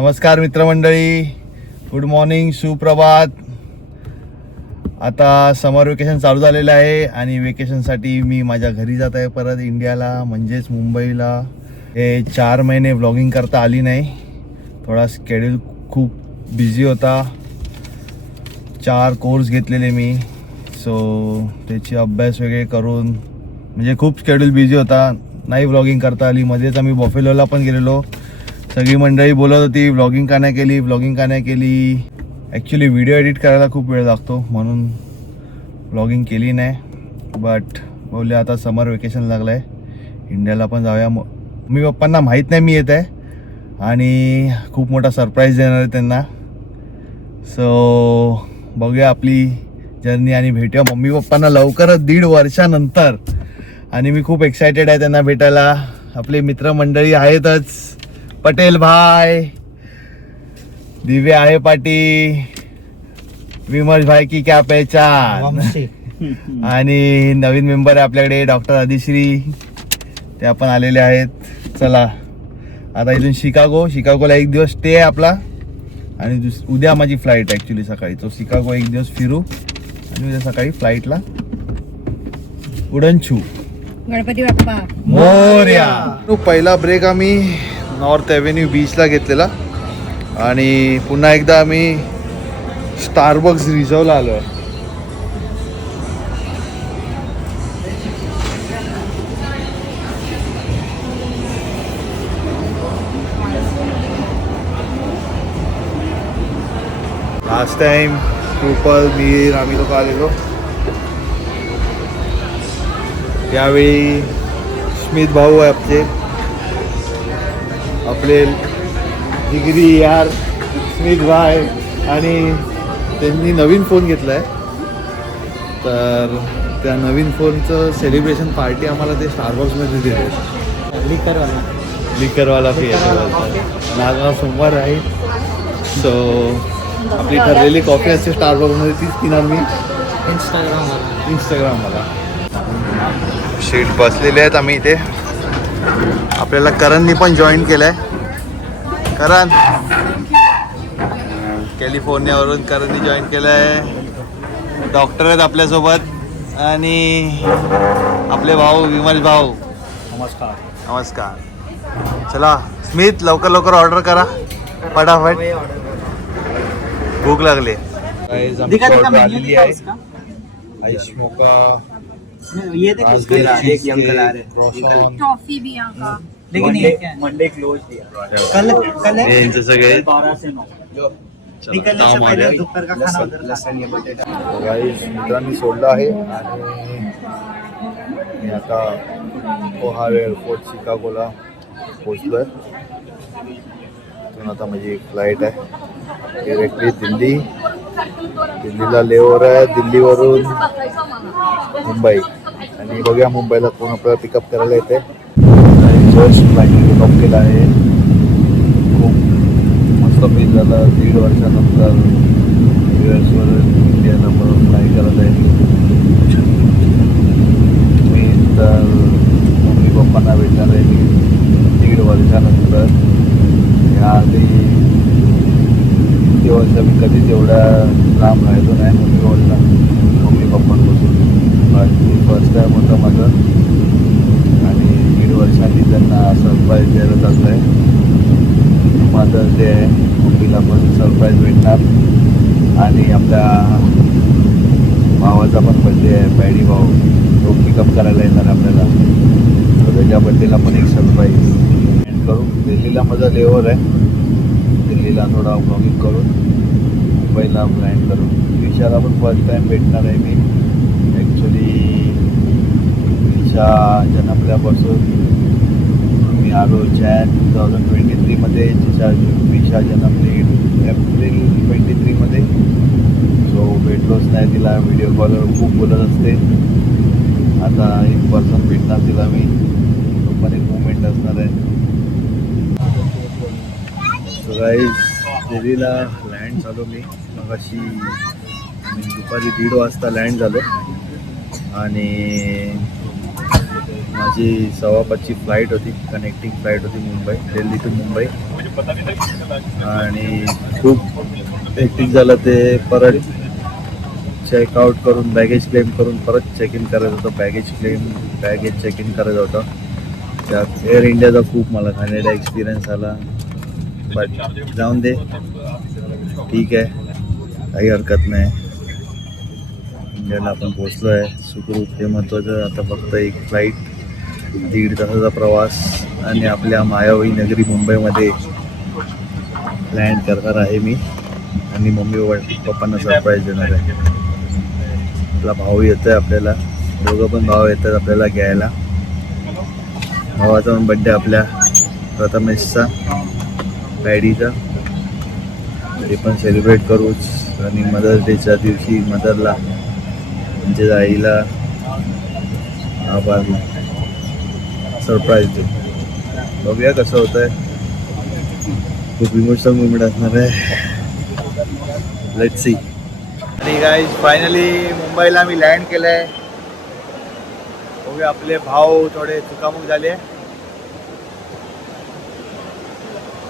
नमस्कार मित्रमंडळी, good morning, सुप्रभात. आता समर वेकेशन चालू झालेलं आहे आणि वेकेशनसाठी मी माझ्या घरी जात आहे परत इंडियाला, म्हणजेच मुंबईला. हे 4 महिने व्लॉगिंग करता आली नाही, थोडा स्केड्यूल खूप बिझी होता. 4 कोर्स घेतलेले मी, सो त्याची अभ्यास वगैरे करून म्हणजे खूप स्केड्यूल बिझी होता, नाही व्लॉगिंग करता आली. मध्येच आम्ही बफेलोला पण गेलेलो. सगळी मंडळी बोलत होती व्लॉगिंग का नाही केली. ॲक्च्युली व्हिडिओ एडिट करायला खूप वेळ लागतो म्हणून व्लॉगिंग केली नाही. बट बोलले आता समर वेकेशन लागलं आहे, इंडियाला पण जाऊया. मम्मी पप्पांना माहीत नाही मी येत आहे आणि खूप मोठा सरप्राईज देणार आहे त्यांना. सो बघूया आपली जर्नी आणि भेटूया मम्मी पप्पांना लवकरच 1.5 वर्षानंतर. आणि मी खूप एक्सायटेड आहे त्यांना भेटायला. आपले मित्रमंडळी आहेतच, पटेल भाई, दिव्य आहे पाटी, विमल भाई की क्या पहचान, आणि नवीन मेंबर आहे आपल्याकडे डॉक्टर आदिश्री, ते आपण आलेले आहेत. चला आता इथून शिकागोला 1 दिवस स्टे आहे आपला आणि उद्या माझी फ्लाईट ॲक्च्युली सकाळी. तो शिकागो 1 दिवस फिरू आणि उद्या सकाळी फ्लाईटला उडणछू. गणपती बाप्पा मोरया. पहिला ब्रेक आम्ही नॉर्थ ॲव्हेन्यू बीचला घेतलेला आणि पुन्हा एकदा आम्ही स्टारबक्स रिझर्वला आलो आहे. लास्ट टाइम कृपल, मीर, आम्ही लोक आलेलो. यावेळी स्मित भाऊ आहे आपले डिग्री यार स्मित भाई, आणि त्यांनी नवीन फोन घेतला आहे. तर त्या नवीन फोनचं सेलिब्रेशन पार्टी आम्हाला ते स्टारबक्समध्ये दिले. लिकरवाला नागा सोमवार आहे. सो आपली ठरलेली कॉफी असते स्टारबक्समध्ये, तीच पिणार मी. इंस्टाग्रामला शीट बसलेले आहेत आम्ही इथे. आपल्याला करणनी पण जॉईन केलंय. करण कॅलिफोर्नियावरून करणनी जॉईन केलंय. डॉक्टर आहेत आपल्यासोबत आणि आपले भाऊ विमल भाऊ. नमस्कार. चला स्मित, लवकर ऑर्डर करा फटाफट, भूक लागली. आलेली आहे आइस मोका, ये देखो एक अंकल आ रहे हैं, टॉफी भी यहाँ का, लेकिन ये क्या है मंडे क्लोज दिया कल है यांचं सगळे 12 से 9 निकलने से पहले दोपहर का खाना उधर लसन ये बटेटा. गाईस मित्रांनी सोडलं आहे आणि मी आता ओहायो एअरपोर्ट शिकागोला पोचलोय. तिथून आता माझी फ्लाईट आहे डिरेक्टली दिल्लीला लेओव्हर आहे. दिल्लीवरून मुंबई, आणि बघूया मुंबईला कोण आपल्याला पिकअप करायला येते. जस्ट फ्लाईट पिकअप केला आहे. खूप मस्त फील झालं. 1.5 वर्षानंतर US इंडियाला परत फ्लाय करत आहे. मी तर मम्मी पप्पांना भेटणार आहे मी 1.5 वर्षानंतर. याआधी इतके वर्ष मी कधीच एवढ्या लांब राहिलो नाही मम्मी पप्पांपासून. फर्स्ट टाइम होतं माझं आणि 1.5 वर्षांनी त्यांना सरप्राईज द्यायला चाललं आहे. मदर्स डे आहे, मम्मीला पण सरप्राईज भेटणार आणि आपल्या भावाचा पण बड्डे आहे, पॅडी भाऊ, तो पिकअप करायला येणार आपल्याला. तर त्याच्या बड्डेला पण एक सरप्राईज एंड करू. दिल्लीला माझा लेओव्हर आहे, दिल्लीला थोडा ब्लॉगिंग करून मुंबईला प्लॅन करून. विशाला पण फर्स्ट टाईम भेटणार आहे मी. ॲक्च्युली विशा जन्मल्यापासून मी आलो Jan 2023मध्ये. विशा जन्मली एप्रिल 23मध्ये. सो भेटलोच नाही तिला. व्हिडिओ कॉलवर खूप बोलत असते. आता इन पर्सन भेटणार तिला मी, तो पण एक मोमेंट असणार आहे. गाईज दिल्लीला लँड झालो मी मगाशी. दुपारी 1:30 वाजता लँड झालो आणि माझी 5:15ची फ्लाईट होती, कनेक्टिंग फ्लाईट होती मुंबई, दिल्ली टू मुंबई. आणि खूप हेक्टिक झालं ते. परत चेकआउट करून बॅगेज क्लेम करून परत चेक इन करायचं होतं. बॅगेज चेक इन करायचं होतं. त्यात एअर इंडियाचा खूप मला घाणेरडा एक्सपिरियन्स आला. बट जाऊन दे, ठीक आहे, काही हरकत नाही. इंडियाला आपण पोचलो आहे सुखरूप, हे महत्त्वाचं. आता फक्त एक फ्लाईट, 1.5 तासाचा प्रवास आणि आपल्या मायावी नगरी मुंबईमध्ये लँड करणार आहे मी. आणि मम्मी पप्पांना सरप्राईज देणार आहे. आपला भाऊ येतोय आपल्याला, दोघं पण भाऊ येतात आपल्याला घ्यायला. भावाचा पण बड्डे आपल्या प्रथमेशचा, पॅडीचा, ते पण सेलिब्रेट करूच. आणि मदर्स डेच्या दिवशी मदरला, म्हणजे आईला आभार सरप्राईज देऊ. बघूया कसं होतं आहे. खूप इमोशनल मुवमेंट असणार आहे. Let's see. आणि गाईज फायनली मुंबईला मी लँड केलं आहे. बघूया, आपले भाऊ थोडे चुकामुक झाले.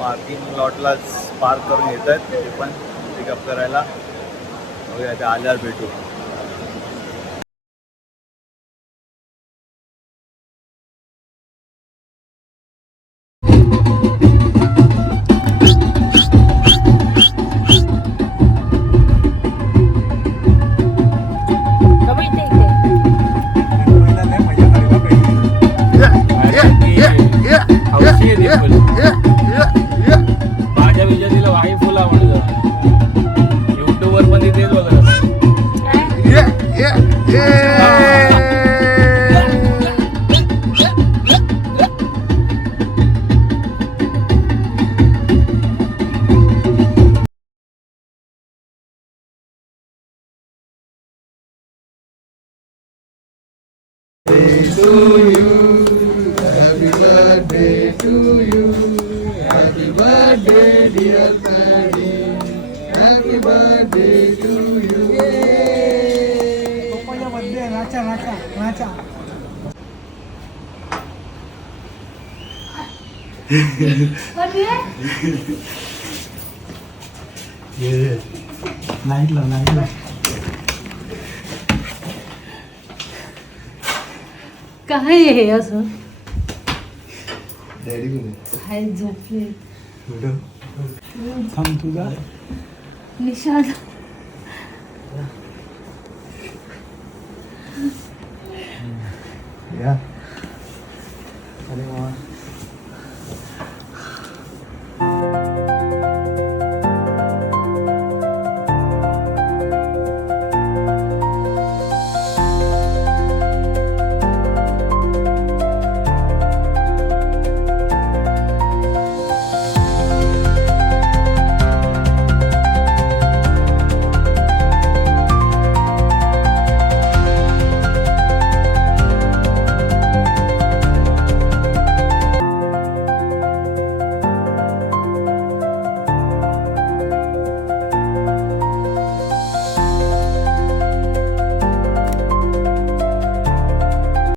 पार्किंग लॉटलाच पार्क करून येत आहेत ते पण पिकअप करायला. बघूया ते आल्यावर भेटू. माझ्या विजयाला वाई फुला म्हणलं युट्यूबवर पण तेच बघत. काय हे असं हाय झोपले निशाद. या